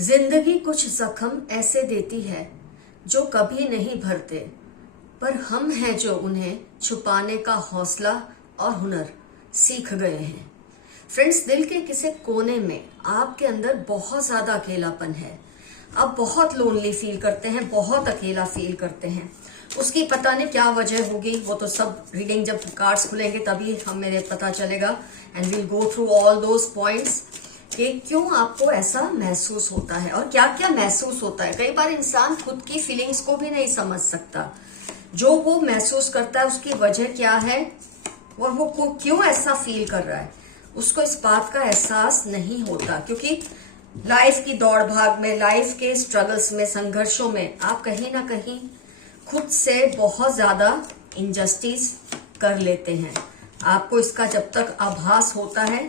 जिंदगी कुछ जख्म ऐसे देती है जो कभी नहीं भरते, पर हम हैं जो उन्हें छुपाने का हौसला और हुनर सीख गए हैं। फ्रेंड्स, दिल के किसी कोने में आपके अंदर बहुत ज्यादा अकेलापन है। आप बहुत लोनली फील करते हैं, बहुत अकेला फील करते हैं। उसकी पता नहीं क्या वजह होगी, वो तो सब रीडिंग जब कार्ड्स खुलेंगे तभी हमें पता चलेगा। And we'll go through all those points कि क्यों आपको ऐसा महसूस होता है और क्या क्या महसूस होता है। कई बार इंसान खुद की फीलिंग्स को भी नहीं समझ सकता। जो वो महसूस करता है उसकी वजह क्या है और वो क्यों ऐसा फील कर रहा है, उसको इस बात का एहसास नहीं होता। क्योंकि लाइफ की दौड़ भाग में, लाइफ के स्ट्रगल्स में, संघर्षों में आप कहीं ना कहीं खुद से बहुत ज्यादा इनजस्टिस कर लेते हैं। आपको इसका जब तक आभास होता है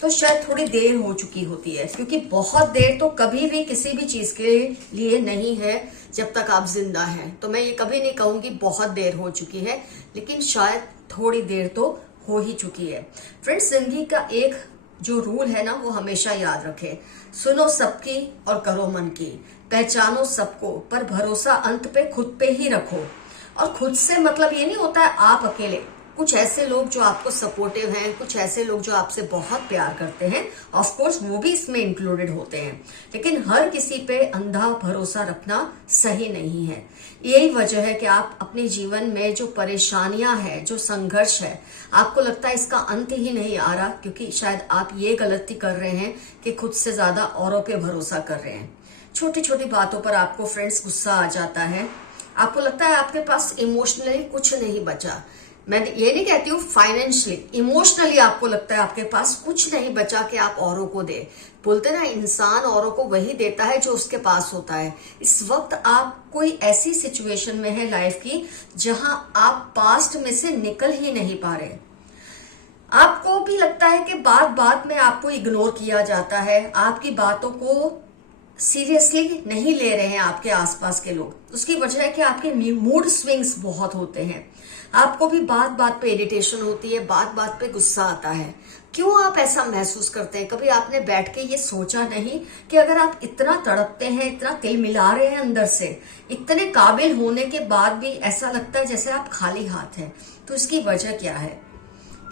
तो शायद थोड़ी देर हो चुकी होती है, क्योंकि बहुत देर तो कभी भी किसी भी चीज के लिए नहीं है जब तक आप जिंदा हैं। तो मैं ये कभी नहीं कहूंगी बहुत देर हो चुकी है, लेकिन शायद थोड़ी देर तो हो ही चुकी है। फ्रेंड्स, जिंदगी का एक जो रूल है ना, वो हमेशा याद रखें। सुनो सबकी और करो मन की, पहचानो सबको पर भरोसा अंत पे खुद पे ही रखो। और खुद से मतलब ये नहीं होता है आप अकेले, कुछ ऐसे लोग जो आपको सपोर्टिव हैं, कुछ ऐसे लोग जो आपसे बहुत प्यार करते हैं, ऑफ कोर्स वो भी इसमें इंक्लूडेड होते हैं। लेकिन हर किसी पे अंधा भरोसा रखना सही नहीं है। यही वजह है कि आप अपने जीवन में जो परेशानियां हैं, जो संघर्ष है, आपको लगता है इसका अंत ही नहीं आ रहा, क्योंकि शायद आप ये गलती कर रहे हैं कि खुद से ज्यादा औरों पे भरोसा कर रहे हैं। छोटी छोटी बातों पर आपको फ्रेंड्स गुस्सा आ जाता है। आपको लगता है आपके पास इमोशनली कुछ नहीं बचा। मैं ये नहीं कहती हूँ फाइनेंशियली, इमोशनली आपको लगता है आपके पास कुछ नहीं बचा कि आप औरों को दे। बोलते ना, इंसान औरों को वही देता है जो उसके पास होता है। इस वक्त आप कोई ऐसी सिचुएशन में है लाइफ की जहां आप पास्ट में से निकल ही नहीं पा रहे। आपको भी लगता है कि बात बात में आपको इग्नोर किया जाता है, आपकी बातों को सीरियसली नहीं ले रहे हैं आपके आसपास के लोग। उसकी वजह है कि आपके मूड स्विंग्स बहुत होते हैं। आपको भी बात बात पे इरिटेशन होती है, बात बात पे गुस्सा आता है। क्यों आप ऐसा महसूस करते हैं? कभी आपने बैठ के ये सोचा नहीं कि अगर आप इतना तड़पते हैं, इतना तिल मिला रहे हैं अंदर से, इतने काबिल होने के बाद भी ऐसा लगता है जैसे आप खाली हाथ हैं, तो इसकी वजह क्या है?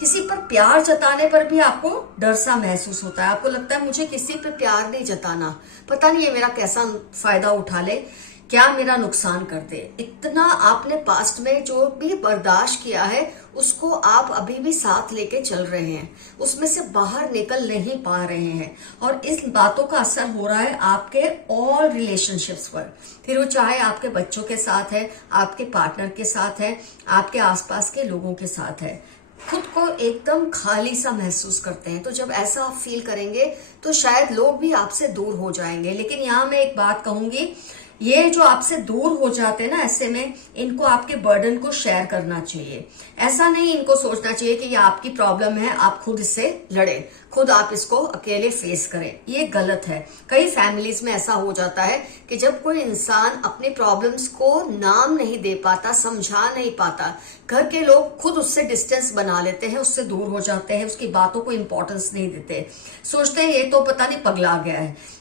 किसी पर प्यार जताने पर भी आपको डर सा महसूस होता है। आपको लगता है मुझे किसी पे प्यार नहीं जताना, पता नहीं ये मेरा कैसा फायदा उठा ले, क्या मेरा नुकसान कर दे। इतना आपने पास्ट में जो भी बर्दाश्त किया है उसको आप अभी भी साथ लेके चल रहे हैं, उसमें से बाहर निकल नहीं पा रहे हैं। और इस बातों का असर हो रहा है आपके ऑल रिलेशनशिप्स पर। फिर वो चाहे आपके बच्चों के साथ है, आपके पार्टनर के साथ है, आपके आसपास के लोगों के साथ है। खुद को एकदम खाली सा महसूस करते हैं। तो जब ऐसा आप फील करेंगे तो शायद लोग भी आपसे दूर हो जाएंगे। लेकिन यहाँ मैं एक बात कहूंगी, ये जो आपसे दूर हो जाते हैं ना, ऐसे में इनको आपके बर्डन को शेयर करना चाहिए। ऐसा नहीं इनको सोचना चाहिए कि ये आपकी प्रॉब्लम है, आप खुद इससे लड़े, खुद आप इसको अकेले फेस करें। ये गलत है। कई फैमिलीज में ऐसा हो जाता है कि जब कोई इंसान अपनी प्रॉब्लम्स को नाम नहीं दे पाता, समझा नहीं पाता, घर के लोग खुद उससे डिस्टेंस बना लेते हैं, उससे दूर हो जाते हैं, उसकी बातों को इंपॉर्टेंस नहीं देते, सोचते हैं ये तो पता नहीं पगला गया है।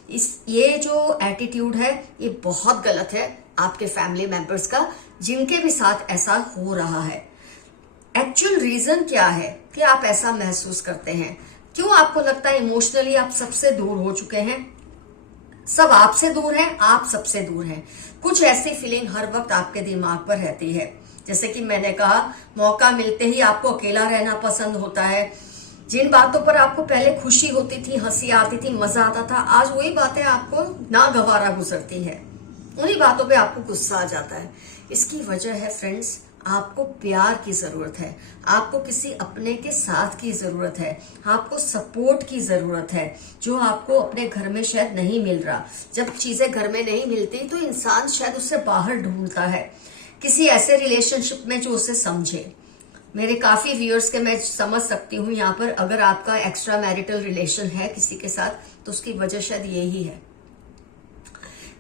ये जो एटीट्यूड है ये बहुत गलत है आपके फैमिली मेंबर्स का, जिनके भी साथ ऐसा हो रहा है। एक्चुअल रीजन क्या है कि आप ऐसा महसूस करते हैं? क्यों आपको लगता है इमोशनली आप सबसे दूर हो चुके हैं? सब आपसे दूर हैं, आप सबसे दूर हैं। कुछ ऐसी फीलिंग हर वक्त आपके दिमाग पर रहती है। जैसे कि मैंने कहा, मौका मिलते ही आपको अकेला रहना पसंद होता है। जिन बातों पर आपको पहले खुशी होती थी, हंसी आती थी, मजा आता था, आज वही बातें आपको नागवारा गुजरती है। उन्हीं बातों पे आपको गुस्सा आ जाता है। इसकी वजह है फ्रेंड्स, आपको प्यार की जरूरत है, आपको किसी अपने के साथ की जरूरत है, आपको सपोर्ट की जरूरत है, जो आपको अपने घर में शायद नहीं मिल रहा। जब चीजें घर में नहीं मिलती तो इंसान शायद उससे बाहर ढूंढता है, किसी ऐसे रिलेशनशिप में जो उसे समझे। मेरे काफी व्यूअर्स के मैं समझ सकती हूँ यहाँ पर, अगर आपका एक्स्ट्रा मैरिटल रिलेशन है किसी के साथ, तो उसकी वजह शायद यही है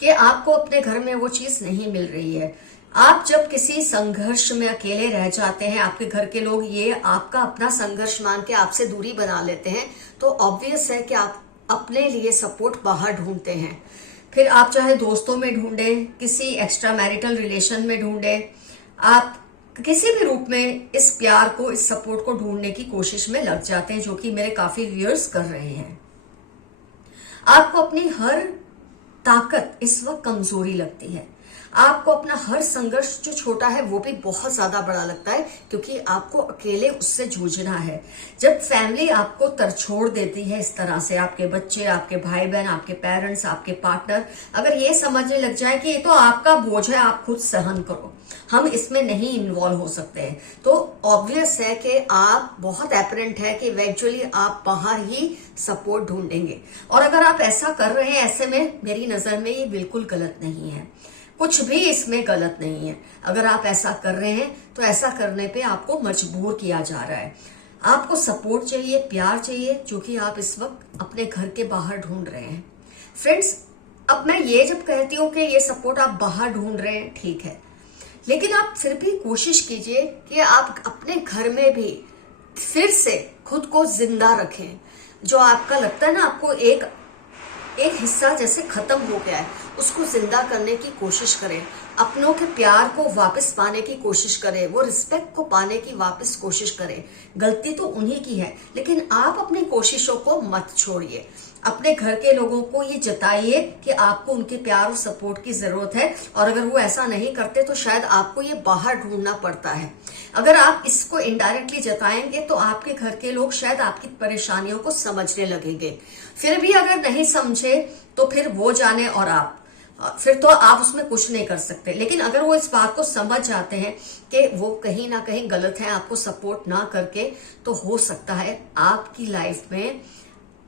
कि आपको अपने घर में वो चीज नहीं मिल रही है। आप जब किसी संघर्ष में अकेले रह जाते हैं, आपके घर के लोग ये आपका अपना संघर्ष मान के आपसे दूरी बना लेते हैं, तो ऑब्वियस है कि आप अपने लिए सपोर्ट बाहर ढूंढते हैं। फिर आप चाहे दोस्तों में ढूंढें, किसी एक्स्ट्रा मैरिटल रिलेशन में ढूंढें, आप किसी भी रूप में इस प्यार को, इस सपोर्ट को ढूंढने की कोशिश में लग जाते हैं, जो कि मेरे काफी व्यूअर्स कर रहे हैं। आपको अपनी हर ताकत इस वक्त कमजोरी लगती है। आपको अपना हर संघर्ष जो छोटा है वो भी बहुत ज्यादा बड़ा लगता है, क्योंकि आपको अकेले उससे जूझना है। जब फैमिली आपको तरछोड़ देती है इस तरह से, आपके बच्चे, आपके भाई बहन, आपके पेरेंट्स, आपके पार्टनर अगर ये समझने लग जाए कि ये तो आपका बोझ है, आप खुद सहन करो, हम इसमें नहीं इन्वॉल्व हो सकते हैं, तो ऑब्वियस है कि आप बहुत एपरेंट है कि इवेंचुअली आप बाहर ही सपोर्ट ढूंढेंगे। और अगर आप ऐसा कर रहे हैं, ऐसे में मेरी नजर में ये बिल्कुल गलत नहीं है, कुछ भी इसमें गलत नहीं है। अगर आप ऐसा कर रहे हैं तो ऐसा करने पे आपको मजबूर किया जा रहा है। आपको सपोर्ट चाहिए, प्यार चाहिए, जो कि आप इस वक्त अपने घर के बाहर ढूंढ रहे हैं। फ्रेंड्स, अब मैं ये जब कहती हूँ कि ये सपोर्ट आप बाहर ढूंढ रहे हैं, ठीक है, लेकिन आप फिर भी कोशिश कीजिए कि आप अपने घर में भी फिर से खुद को जिंदा रखें। जो आपका लगता है ना, आपको एक हिस्सा जैसे खत्म हो गया है, उसको जिंदा करने की कोशिश करें। अपनों के प्यार को वापस पाने की कोशिश करें, वो रिस्पेक्ट को पाने की वापस कोशिश करें। गलती तो उन्हीं की है, लेकिन आप अपनी कोशिशों को मत छोड़िए। अपने घर के लोगों को ये जताइए कि आपको उनके प्यार और सपोर्ट की जरूरत है, और अगर वो ऐसा नहीं करते तो शायद आपको ये बाहर ढूंढना पड़ता है। अगर आप इसको इनडायरेक्टली जताएंगे तो आपके घर के लोग शायद आपकी परेशानियों को समझने लगेंगे। फिर भी अगर नहीं समझे तो फिर वो जाने और आप, फिर तो आप उसमें कुछ नहीं कर सकते। लेकिन अगर वो इस बात को समझ जाते हैं कि वो कहीं ना कहीं गलत है आपको सपोर्ट ना करके, तो हो सकता है आपकी लाइफ में,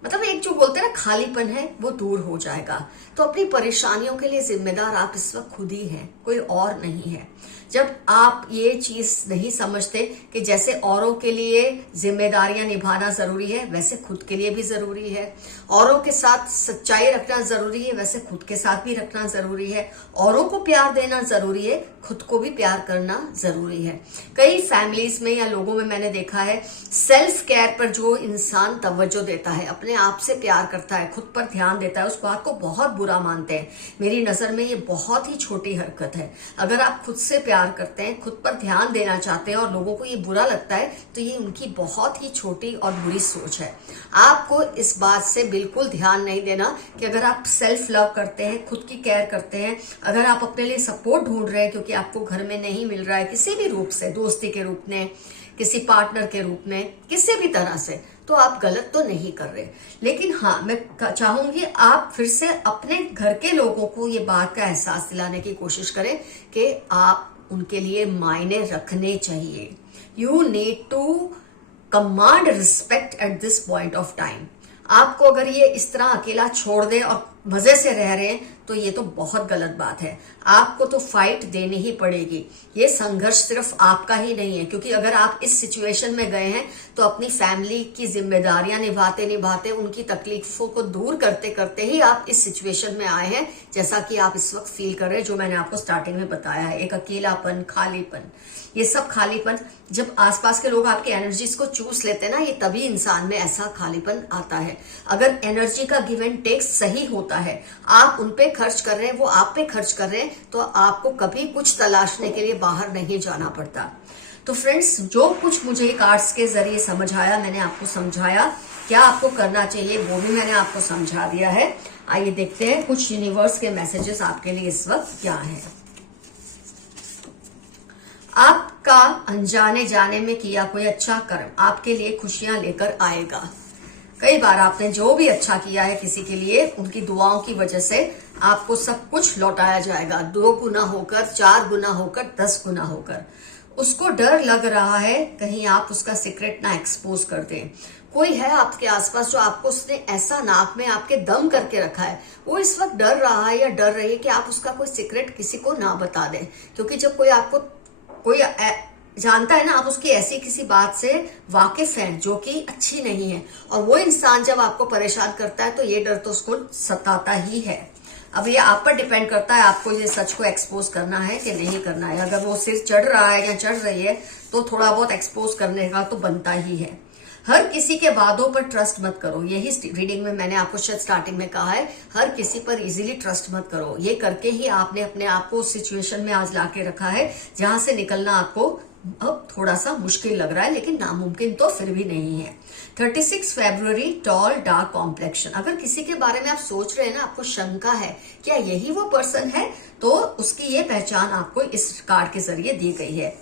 मतलब एक जो बोलते हैं ना खालीपन है, वो दूर हो जाएगा। तो अपनी परेशानियों के लिए जिम्मेदार आप इस वक्त खुद ही हैं, कोई और नहीं है। जब आप ये चीज नहीं समझते कि जैसे औरों के लिए जिम्मेदारियां निभाना जरूरी है, वैसे खुद के लिए भी जरूरी है। औरों के साथ सच्चाई रखना जरूरी है, वैसे खुद के साथ भी रखना जरूरी है। औरों को प्यार देना जरूरी है, खुद को भी प्यार करना जरूरी है। कई फैमिलीज में या लोगों में मैंने देखा है, सेल्फ केयर पर जो इंसान तवज्जो देता है, अपने आप से प्यार करता है, खुद पर ध्यान देता है, उस बात को बहुत बुरा मानते हैं। मेरी नजर में ये बहुत ही छोटी हरकत है। अगर आप खुद से प्यार करते हैं, खुद पर ध्यान देना चाहते हैं और लोगों को ये बुरा लगता है, तो ये उनकी बहुत ही छोटी और बुरी सोच है। आपको इस बात से बिल्कुल ध्यान नहीं देना कि अगर आप सेल्फ लव करते हैं, खुद की केयर करते हैं, अगर आप अपने लिए सपोर्ट ढूंढ रहे हैं क्योंकि आपको घर में नहीं मिल रहा है किसी भी रूप से, दोस्ती के रूप में, किसी पार्टनर के रूप में, किसी भी तरह से, तो आप गलत तो नहीं कर रहे। लेकिन हाँ, मैं चाहूंगी आप फिर से अपने घर के लोगों को ये बात का एहसास दिलाने की कोशिश करें कि आप उनके लिए मायने रखने चाहिए। You need to command respect at this point of time. आपको अगर ये इस तरह अकेला छोड़ दे और मजे से रह रहे हैं, तो ये तो बहुत गलत बात है। आपको तो फाइट देनी ही पड़ेगी। ये संघर्ष सिर्फ आपका ही नहीं है, क्योंकि अगर आप इस सिचुएशन में गए हैं तो अपनी फैमिली की जिम्मेदारियां निभाते निभाते, उनकी तकलीफों को दूर करते करते ही आप इस सिचुएशन में आए हैं, जैसा कि आप इस वक्त फील कर रहे हैं, जो मैंने आपको स्टार्टिंग में बताया है। एक अकेलापन, खालीपन, ये सब खालीपन, जब आसपास के लोग आपकी एनर्जीज को चूस लेते हैं ना, ये तभी इंसान में ऐसा खालीपन आता है। अगर एनर्जी का गिव एंड टेक सही होता है, आप उन पे खर्च कर रहे हैं, वो आप पे खर्च कर रहे हैं, तो आपको कभी कुछ तलाशने के लिए बाहर नहीं जाना पड़ता। तो फ्रेंड्स, जो कुछ मुझे कार्ड्स के जरिए समझ आया, मैंने आपको समझाया। क्या आपको करना चाहिए वो भी मैंने आपको समझा दिया है। आइए देखते हैं कुछ यूनिवर्स के मैसेजेस आपके लिए इस वक्त क्या है। आपका अनजाने जाने में किया कोई अच्छा कर्म आपके लिए खुशियां लेकर आएगा। कई बार आपने जो भी अच्छा किया है किसी के लिए, उनकी दुआओं की वजह से आपको सब कुछ लौटाया जाएगा, 2 गुना होकर, 4 गुना होकर, 10 गुना होकर। उसको डर लग रहा है कहीं आप उसका सीक्रेट ना एक्सपोज कर दें। कोई है आपके आसपास जो आपको उसने ऐसा नाक में आपके दम करके रखा है, वो इस वक्त डर रहा है या डर रही है कि आप उसका कोई सीक्रेट किसी को ना बता दें। क्योंकि जब कोई आपको कोई जानता है ना, आप उसकी ऐसी किसी बात से वाकिफ हैं जो कि अच्छी नहीं है, और वो इंसान जब आपको परेशान करता है तो ये डर तो उसको सताता ही है। अब ये आप पर डिपेंड करता है आपको ये सच को एक्सपोज करना है कि नहीं करना है। अगर वो सिर चढ़ रहा है या चढ़ रही है तो थोड़ा बहुत एक्सपोज करने का तो बनता ही है। हर किसी के वादों पर ट्रस्ट मत करो। यही रीडिंग में मैंने आपको शायद स्टार्टिंग में कहा है, हर किसी पर इजीली ट्रस्ट मत करो। ये करके ही आपने अपने आप को उस सिचुएशन में आज लाके रखा है जहां से निकलना आपको अब थोड़ा सा मुश्किल लग रहा है, लेकिन नामुमकिन तो फिर भी नहीं है। 36 फरवरी, टॉल, डार्क कॉम्प्लेक्शन। अगर किसी के बारे में आप सोच रहे हैं ना, आपको शंका है क्या यही वो पर्सन है, तो उसकी ये पहचान आपको इस कार्ड के जरिए दी गई है।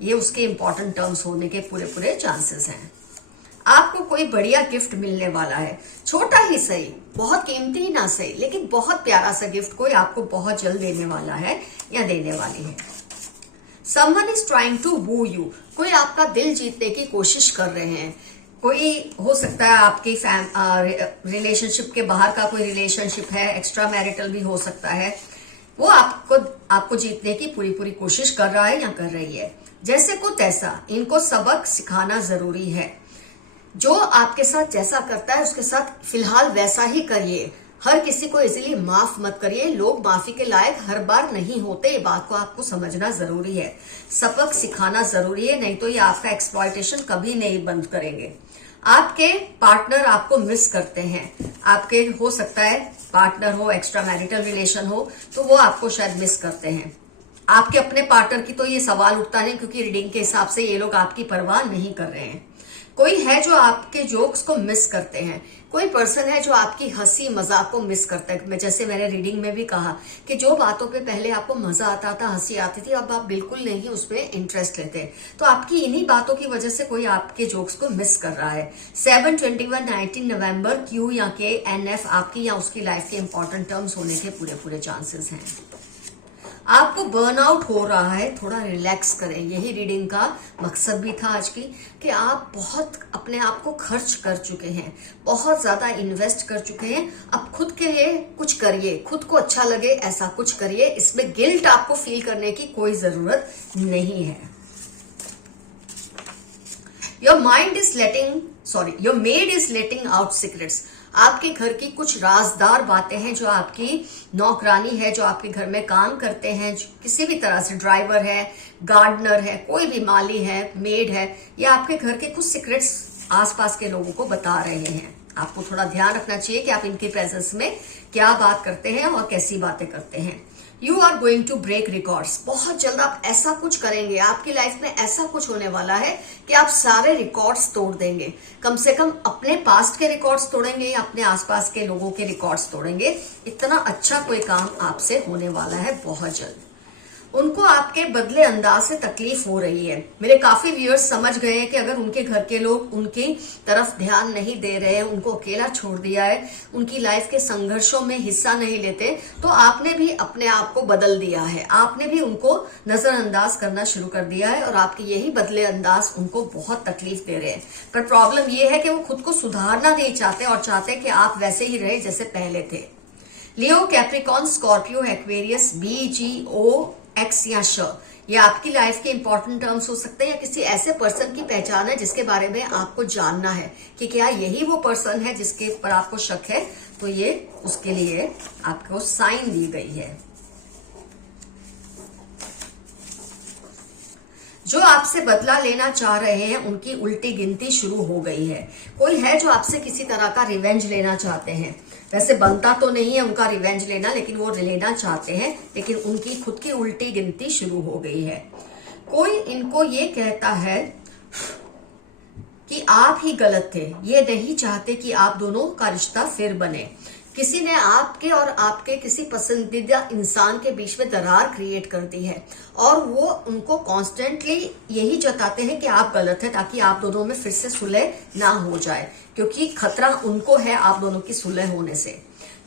ये उसके इंपॉर्टेंट टर्म्स होने के पूरे पूरे चांसेस हैं। आपको कोई बढ़िया गिफ्ट मिलने वाला है, छोटा ही सही, बहुत कीमती ही ना सही, लेकिन बहुत प्यारा सा गिफ्ट कोई आपको बहुत जल्द देने वाला है या देने वाली है। Someone is trying to woo you। कोई आपका दिल जीतने की कोशिश कर रहे हैं। कोई हो सकता है आपकी रिलेशनशिप के बाहर का कोई रिलेशनशिप है, एक्स्ट्रा मैरिटल भी हो सकता है। वो आपको जीतने की पूरी पूरी कोशिश कर रहा है या कर रही है। जैसे को तैसा, इनको सबक सिखाना जरूरी है। जो आपके साथ जैसा करता है उसके साथ फिलहाल वैसा ही करिए। हर किसी को इजीली माफ मत करिए। लोग माफी के लायक हर बार नहीं होते, ये बात को आपको समझना जरूरी है। सबक सिखाना जरूरी है, नहीं तो ये आपका एक्सप्लॉयटेशन कभी नहीं बंद करेंगे। आपके पार्टनर आपको मिस करते हैं। आपके हो सकता है पार्टनर हो, एक्स्ट्रा मैरिटल रिलेशन हो, तो वो आपको शायद मिस करते हैं। आपके अपने पार्टनर की तो ये सवाल उठता नहीं, क्योंकि रीडिंग के हिसाब से ये लोग आपकी परवाह नहीं कर रहे हैं। कोई है जो आपके जोक्स को मिस करते हैं। कोई पर्सन है जो आपकी हंसी मजाक को मिस करता है। जैसे मैंने रीडिंग में भी कहा कि जो बातों पे पहले आपको मजा आता था, हंसी आती थी, अब आप बिल्कुल नहीं उसमें इंटरेस्ट लेते, तो आपकी इन्हीं बातों की वजह से कोई आपके जोक्स को मिस कर रहा है। 7, 21, 19 नवंबर, क्यू या के, NF आपकी या उसकी लाइफ के इंपॉर्टेंट टर्म्स होने के पूरे पूरे चांसेस हैं। आपको बर्नआउट हो रहा है, थोड़ा रिलैक्स करें। यही रीडिंग का मकसद भी था आज की, कि आप बहुत अपने आप को खर्च कर चुके हैं, बहुत ज्यादा इन्वेस्ट कर चुके हैं। अब खुद के लिए कुछ करिए, खुद को अच्छा लगे ऐसा कुछ करिए। इसमें गिल्ट आपको फील करने की कोई जरूरत नहीं है। Your made is letting out secrets. आपके घर की कुछ राजदार बातें हैं। जो आपकी नौकरानी है, जो आपके घर में काम करते हैं, किसी भी तरह से ड्राइवर है, गार्डनर है, कोई भी माली है, मेड है, या आपके घर के कुछ सीक्रेट्स आसपास के लोगों को बता रहे हैं। आपको थोड़ा ध्यान रखना चाहिए कि आप इनकी प्रेजेंस में क्या बात करते हैं और कैसी बातें करते हैं। You are going to break records. बहुत जल्द आप ऐसा कुछ करेंगे, आपकी लाइफ में ऐसा कुछ होने वाला है कि आप सारे रिकॉर्ड्स तोड़ देंगे। कम से कम अपने पास्ट के रिकॉर्ड्स तोड़ेंगे या अपने आसपास के लोगों के रिकॉर्ड्स तोड़ेंगे। इतना अच्छा कोई काम आपसे होने वाला है बहुत जल्द। उनको आपके बदले अंदाज से तकलीफ हो रही है। मेरे काफी व्यूअर्स समझ गए हैं कि अगर उनके घर के लोग उनकी तरफ ध्यान नहीं दे रहे हैं, उनको अकेला छोड़ दिया है, उनकी लाइफ के संघर्षों में हिस्सा नहीं लेते, तो आपने भी अपने आप को बदल दिया है। आपने भी उनको नजरअंदाज करना शुरू कर दिया है और आपके यही बदले अंदाज उनको बहुत तकलीफ दे रहे हैं। पर प्रॉब्लम यह है कि वो खुद को सुधारना नहीं चाहते और चाहते कि आप वैसे ही रहे जैसे पहले थे। Leo, Capricorn, Scorpio, Aquarius, BGO, X या श, ये आपकी लाइफ के इंपॉर्टेंट टर्म्स हो सकते हैं, या किसी ऐसे पर्सन की पहचान है जिसके बारे में आपको जानना है कि क्या यही वो पर्सन है जिसके पर आपको शक है, तो ये उसके लिए आपको साइन दी गई है। जो आपसे बदला लेना चाह रहे हैं उनकी उल्टी गिनती शुरू हो गई है। कोई है जो आपसे किसी तरह का रिवेंज लेना चाहते हैं। वैसे बनता तो नहीं है उनका रिवेंज लेना, लेकिन वो लेना चाहते हैं, लेकिन उनकी खुद की उल्टी गिनती शुरू हो गई है। कोई इनको ये कहता है कि आप ही गलत थे, ये नहीं चाहते कि आप दोनों का रिश्ता फिर बने। किसी ने आपके और आपके किसी पसंदीदा इंसान के बीच में दरार क्रिएट कर दी है और वो उनको कॉन्स्टेंटली यही जताते हैं कि आप गलत है, ताकि आप दोनों में फिर से सुलह ना हो जाए, क्योंकि खतरा उनको है आप दोनों की सुलह होने से।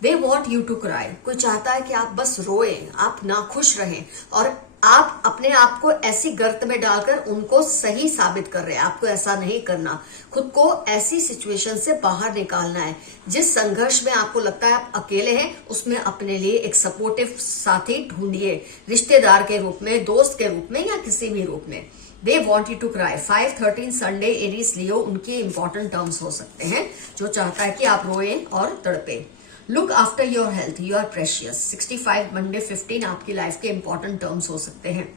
They want you to cry. कोई चाहता है कि आप बस रोए, आप नाखुश रहें, और आप अपने आप को ऐसी गर्त में डालकर उनको सही साबित कर रहे हैं। आपको ऐसा नहीं करना, खुद को ऐसी सिचुएशन से बाहर निकालना है। जिस संघर्ष में आपको लगता है आप अकेले हैं, उसमें अपने लिए एक सपोर्टिव साथी ढूंढिए, रिश्तेदार के रूप में, दोस्त के रूप में, या किसी भी रूप में। They want you to cry. 5/13 Sunday, Aries, Leo उनके इंपॉर्टेंट टर्म्स हो सकते हैं, जो चाहता है कि आप रोए और तड़पे। Look after your health, you are precious. 65 Monday 15 आपकी लाइफ के इंपॉर्टेंट टर्म्स हो सकते हैं।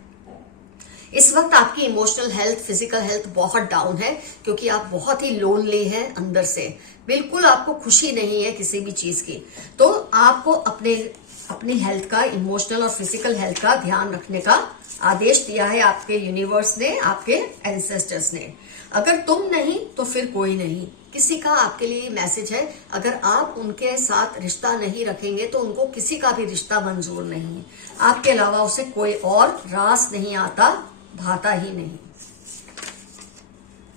इस वक्त आपकी इमोशनल हेल्थ, फिजिकल हेल्थ बहुत डाउन है क्योंकि आप बहुत ही लोनली हैं अंदर से, बिल्कुल आपको खुशी नहीं है किसी भी चीज की। तो आपको अपनी हेल्थ का, इमोशनल और फिजिकल हेल्थ का ध्यान रखने का आदेश दिया है आपके यूनिवर्स ने, आपके एंसेस्टर्स ने। अगर तुम नहीं तो फिर कोई नहीं, किसी का आपके लिए मैसेज है। अगर आप उनके साथ रिश्ता नहीं रखेंगे तो उनको किसी का भी रिश्ता मंजूर नहीं है, आपके अलावा उसे कोई और रास नहीं आता, भाता ही नहीं।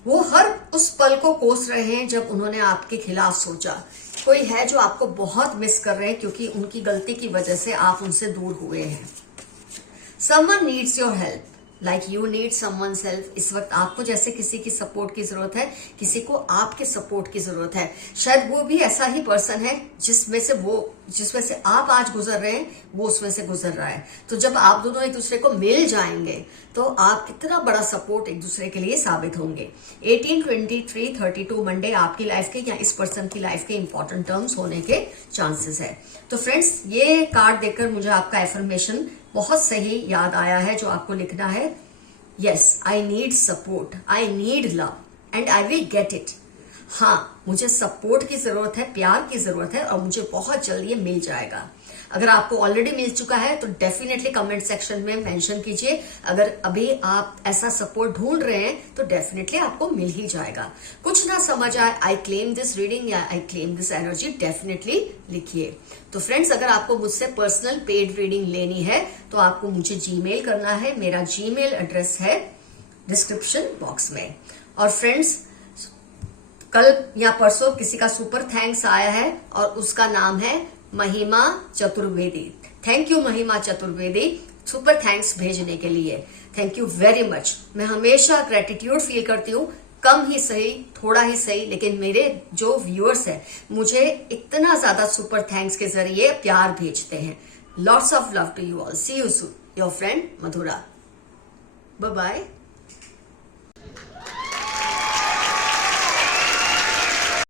वो हर उस पल को कोस रहे हैं जब उन्होंने आपके खिलाफ सोचा। कोई है जो आपको बहुत मिस कर रहे हैं क्योंकि उनकी गलती की वजह से आप उनसे दूर हुए हैं। Someone needs your help, like you need someone's help। इस वक्त आपको जैसे किसी की सपोर्ट की जरूरत है, किसी को आपके सपोर्ट की जरूरत है। शायद वो भी ऐसा ही पर्सन है जिसमें से आप आज गुजर रहे हैं, वो उसमें से गुजर रहा है। तो जब आप दोनों एक दूसरे को मिल जाएंगे तो आप कितना बड़ा सपोर्ट एक दूसरे के लिए साबित होंगे। 18, 23, 32 मंडे आपकी लाइफ के या इस पर्सन की लाइफ के इंपॉर्टेंट टर्म्स होने के चांसेस है। तो फ्रेंड्स, ये कार्ड देखकर मुझे आपका एफर्मेशन बहुत सही याद आया है जो आपको लिखना है। Yes, I need support, I need love and I will get it. हाँ, मुझे सपोर्ट की जरूरत है, प्यार की जरूरत है और मुझे बहुत जल्दी ये मिल जाएगा। अगर आपको ऑलरेडी मिल चुका है तो डेफिनेटली कमेंट सेक्शन में मेंशन कीजिए। अगर अभी आप ऐसा सपोर्ट ढूंढ रहे हैं तो डेफिनेटली आपको मिल ही जाएगा। कुछ ना समझ आए, आई क्लेम दिस रीडिंग या I claim this energy, definitely लिखिए। तो फ्रेंड्स, अगर आपको मुझसे पर्सनल पेड रीडिंग लेनी है तो आपको मुझे जीमेल करना है। मेरा जीमेल एड्रेस है डिस्क्रिप्शन बॉक्स में। और फ्रेंड्स, कल या परसों किसी का सुपर थैंक्स आया है और उसका नाम है महिमा चतुर्वेदी। थैंक यू महिमा चतुर्वेदी सुपर थैंक्स भेजने के लिए। Thank you very much. मैं हमेशा ग्रेटिट्यूड फील करती हूँ, कम ही सही, थोड़ा ही सही, लेकिन मेरे जो व्यूअर्स हैं मुझे इतना ज्यादा सुपर थैंक्स के जरिए प्यार भेजते हैं। Lots of love to you all. See you soon, your friend Madhura. Bye bye.